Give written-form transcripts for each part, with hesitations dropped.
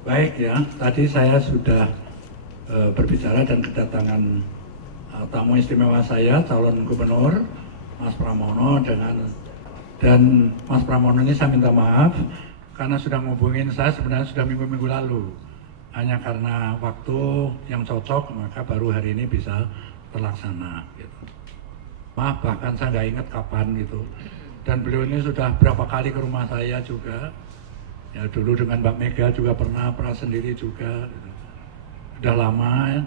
Baik ya, tadi saya sudah berbicara dan kedatangan tamu istimewa saya, calon gubernur Mas Pramono dan Mas Pramono ini saya minta maaf karena sudah ngubungin saya sebenarnya sudah minggu-minggu lalu. Hanya karena waktu yang cocok maka baru hari ini bisa terlaksana. Gitu. Maaf bahkan saya nggak ingat kapan gitu. Dan beliau ini sudah berapa kali ke rumah saya juga. Ya dulu dengan Mbak Mega juga pernah sendiri juga. Gitu. Sudah lama ya,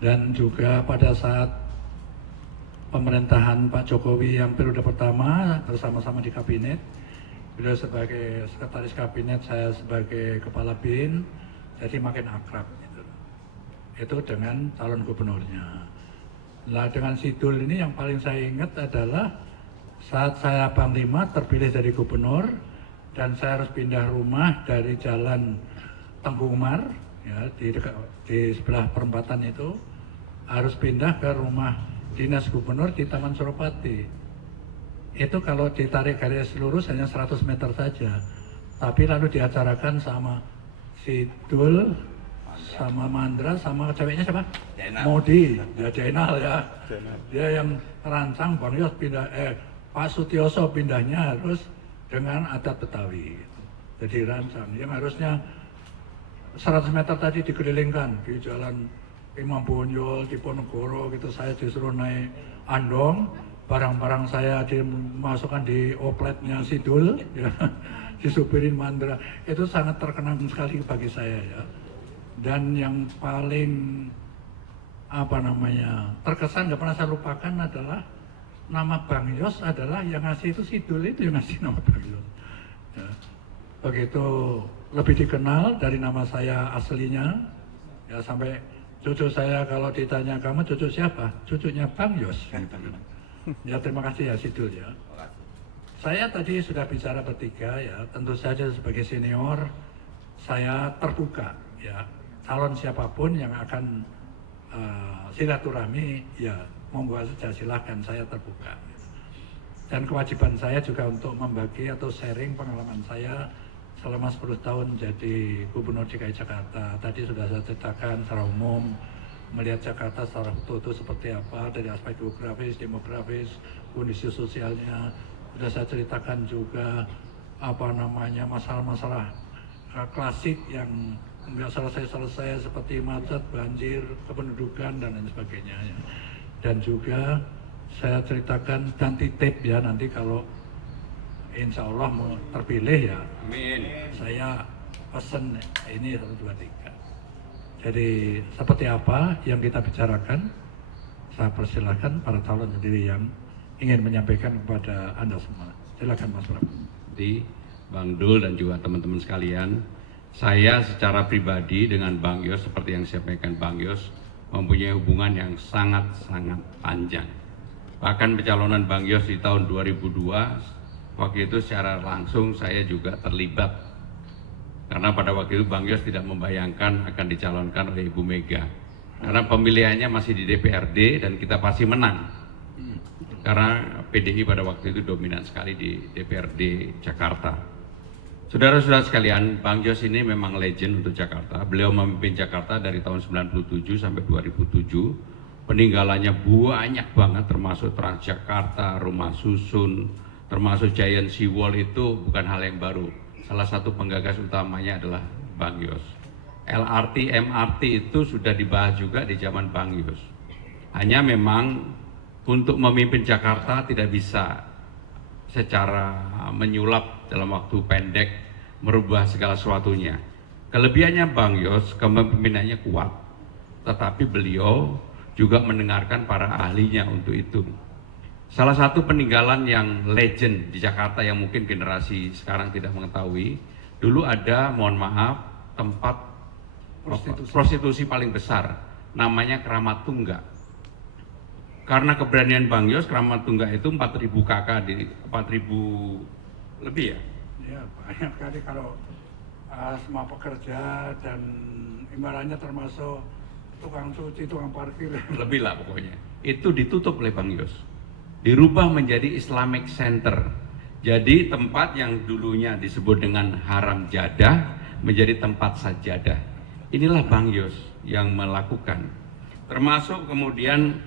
dan juga pada saat pemerintahan Pak Jokowi yang periode pertama bersama-sama di kabinet, beliau sebagai sekretaris kabinet, saya sebagai kepala BIN, jadi makin akrab gitu. Itu dengan calon gubernurnya. Nah dengan Sidul ini yang paling saya ingat adalah saat saya Panglima terpilih jadi gubernur dan saya harus pindah rumah dari Jalan Tengku Umar ya, di sebelah perempatan itu harus pindah ke rumah dinas gubernur di Taman Suropati. Itu kalau ditarik garis lurus hanya 100 meter saja, tapi lalu diacarakan sama Sidul, sama Mandra, sama ceweknya siapa? Jainal. Modi, ya Jainal ya. Dia yang terancang Bang Yos pindah, Pak Sutioso pindahnya harus dengan adat Betawi. Jadi rancang, yang harusnya 100 meter tadi dikelilingkan di jalan Imam Bonjol, Diponegoro gitu, saya disuruh naik andong, barang-barang saya dimasukkan di opletnya Sidul, ya, disupirin Mandra, itu sangat terkenang sekali bagi saya ya. Dan yang paling terkesan gak pernah saya lupakan adalah nama Bang Yos adalah yang ngasih itu Sidul itu yang ngasih nama Bang Yos. Ya. Begitu lebih dikenal dari nama saya aslinya, ya sampai cucu saya kalau ditanya kamu cucu siapa? Cucunya Bang Yos. Ya terima kasih ya Sidul ya. Saya tadi sudah bicara bertiga ya, tentu saja sebagai senior saya terbuka ya, calon siapapun yang akan silaturahmi ya monggo saja silahkan, saya terbuka. Dan kewajiban saya juga untuk membagi atau sharing pengalaman saya selama 10 tahun jadi Gubernur DKI Jakarta. Tadi sudah saya ceritakan secara umum, melihat Jakarta secara utuh seperti apa, dari aspek geografis, demografis, kondisi sosialnya. Sudah saya ceritakan juga masalah-masalah klasik yang nggak selesai-selesai seperti macet, banjir, kependudukan, dan lain sebagainya. Dan juga saya ceritakan dan titip ya nanti kalau insya Allah mau terpilih ya, Amin. saya pesen ini 1, 2, 3. Jadi seperti apa yang kita bicarakan, saya persilahkan para calon sendiri yang ingin menyampaikan kepada Anda semua. Silakan Mas Bram. Di Bang Dul dan juga teman-teman sekalian, saya secara pribadi dengan Bang Yos seperti yang disampaikan Bang Yos mempunyai hubungan yang sangat-sangat panjang. Bahkan pencalonan Bang Yos di tahun 2002 waktu itu secara langsung saya juga terlibat, karena pada waktu itu Bang Yos tidak membayangkan akan dicalonkan oleh Ibu Mega, karena pemilihannya masih di DPRD dan kita pasti menang, karena PDI pada waktu itu dominan sekali di DPRD Jakarta. Saudara-saudara sekalian, Bang Yos ini memang legend untuk Jakarta. Beliau memimpin Jakarta dari tahun 97 sampai 2007. Peninggalannya banyak banget, termasuk Transjakarta, rumah susun, termasuk Giant Sea Wall, itu bukan hal yang baru. Salah satu penggagas utamanya adalah Bang Yos. LRT, MRT itu sudah dibahas juga di zaman Bang Yos. Hanya memang untuk memimpin Jakarta tidak bisa secara menyulap dalam waktu pendek merubah segala sesuatunya. Kelebihannya Bang Yos, kepemimpinannya kuat, tetapi beliau juga mendengarkan para ahlinya untuk itu. Salah satu peninggalan yang legend di Jakarta yang mungkin generasi sekarang tidak mengetahui, dulu ada, mohon maaf, tempat prostitusi paling besar, namanya Kramat Tunggak. Karena keberanian Bang Yos, Kramat Tunggak itu 4.000 kakak, 4.000 lebih ya? Ya banyak kali kalau semua pekerja dan imbalannya termasuk tukang cuci, tukang parkir. Lebih lah pokoknya. Itu ditutup oleh Bang Yos, dirubah menjadi Islamic Center. Jadi tempat yang dulunya disebut dengan Haram Jadah menjadi tempat sajadah. Inilah Bang Yos yang melakukan. Termasuk kemudian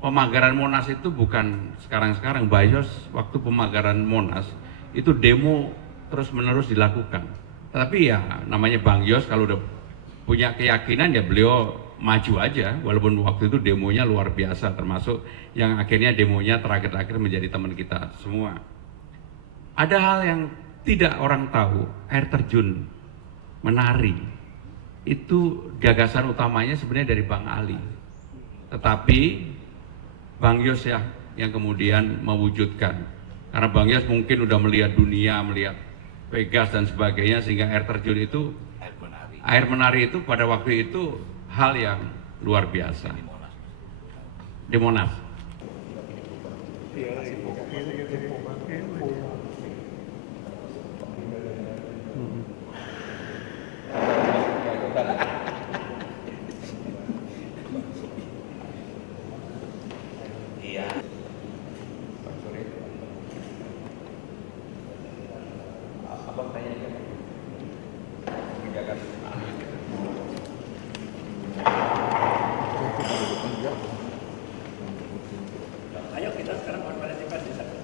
pemagaran Monas itu bukan sekarang-sekarang. Bang Yos waktu pemagaran Monas itu demo terus-menerus dilakukan. Tapi ya namanya Bang Yos kalau udah punya keyakinan ya beliau maju aja, walaupun waktu itu demonya luar biasa, termasuk yang akhirnya demonya terakhir-akhir menjadi teman kita semua. Ada hal yang tidak orang tahu, air terjun menari itu gagasan utamanya sebenarnya dari Bang Ali, tetapi Bang Yos ya yang kemudian mewujudkan, karena Bang Yos mungkin udah melihat dunia, melihat Vegas dan sebagainya, sehingga air terjun itu, air menari itu pada waktu itu hal yang luar biasa di Monas. Ayo kita sekarang konferensi pers di sana.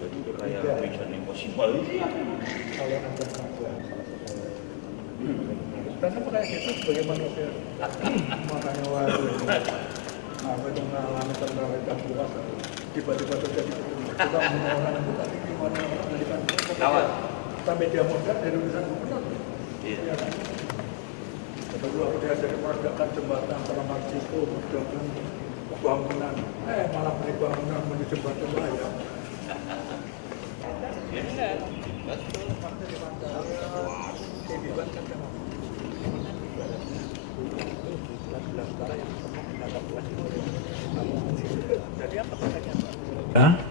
Jadi udah kayak Mission Impossible. Karena kayak gitu sebagai manusia. Makanya waduh. Apa itu mengalami terkait puasa tiba-tiba terjadi kita orang yang bukan gimana pendidikan sampai dia muda dari urusan gubernur. Iya. Kedua dia jadi meredakan jembatan antara Marxisme meredakan bangunan, malah beli bangunan menuju jembatan layang. Jadi apa katanya?